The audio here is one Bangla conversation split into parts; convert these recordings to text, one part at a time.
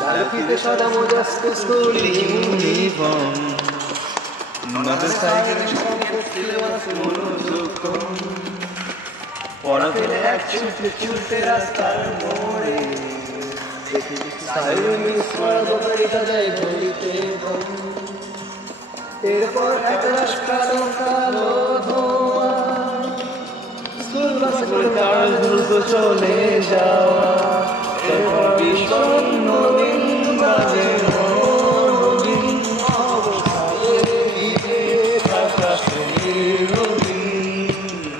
Darfite sada modeste stoli uniform motorcycle stile monozokom পড়া ফেলে এক ছুটে রাস্তার মোড়ে সাইলেন্ট স্মরণ করিতে যায় ঘড়িতে এরপর একরাশ কালো ধোঁয়া স্কুল বাসে করে তার দ্রুত চলে যাওয়া এরপর বিষণ্ণ দিন বাজে মনোদিন অবসাদে ভিজে থাকা শ্রেণীর দিন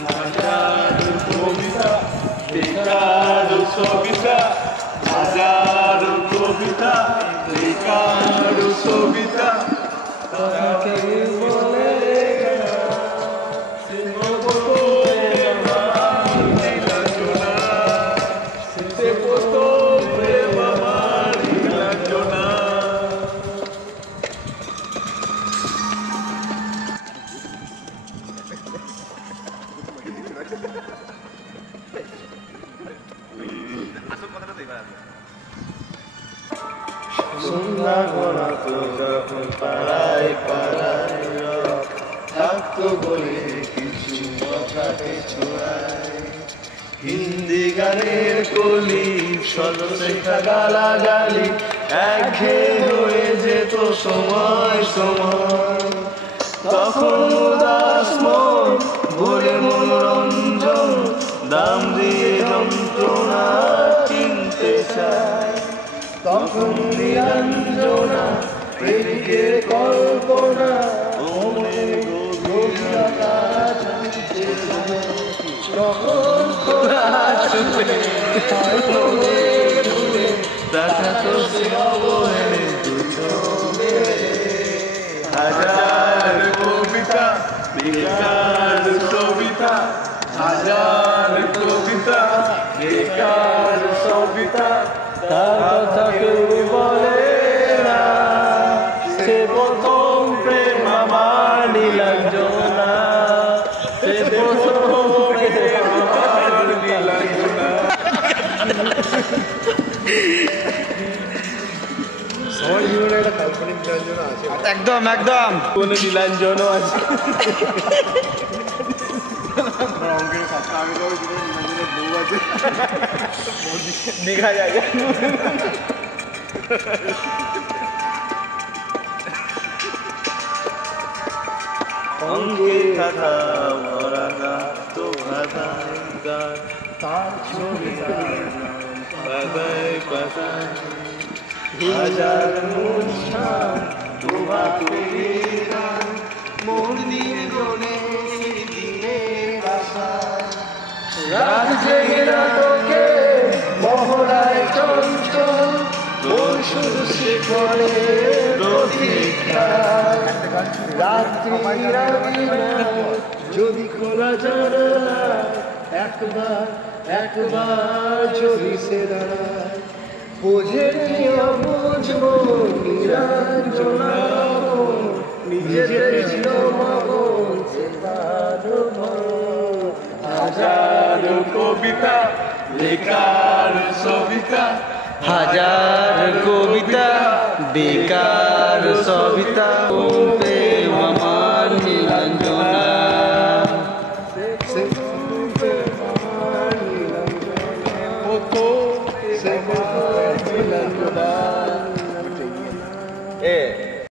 হাজার কবিতা বেকার সবিতা হাজার কবিতা বেকার সবিতা তাকে বলে সন্ধ্যা গড়াতো যখন পাড়ায় পাড়ায় থাকতো বলে কিছু কথাকে ছোড়ায় হিন্দি গানের কলি সদশেখা গালাগালি একঘেয়ে হয়ে যেত সময় সময় তখন উদাস মন ভরে মনোরঞ্জন দাম দিয়ে যন্ত্রণা কিনতে চায় তখন নিরঞ্জনা প্রেমিকের কল্পনা মনে গভীরতা জানতে তখন খোলা ছুটে দেখা তো সে অবহেলে হাজার কবিতা বেকার কবিতা হাজার কবিতা বেকার কবিতা তার কথা কেউ বলে না সে প্রথম প্রেম আমার নীলাঞ্জনা সে প্রথম প্রেম আমার নীলাঞ্জনা সবার জীবনে একটা কাল্পনিক নীলাঞ্জনা আছে একদম একদম কোনো নীলাঞ্জনও আছে অঙ্কের সাথে আগে তো নীলাঞ্জনের বউ আছে দেখা যায় অঙ্কের খাতা ভরা তো খাতায় গান তার ছবি পাতায় পাতায় হাজার অনুষ্ঠান তোমাকে মন দিয়ে গনে দিনের আশায় রাত জেগে নাটকে মহড়ায় চঞ্চল মন শুধু শিখরে প্রতীক্ষায় রাত্রি যদি খোলা জানা একবার একবার যদি সে দাঁড়ায় বোঝে বুঝবো নিরঞ্জনা নিজেদের ছিল মগন সে হাজার কবিতা বেকার সবিতা হাজার কবিতা বেকার সবিতা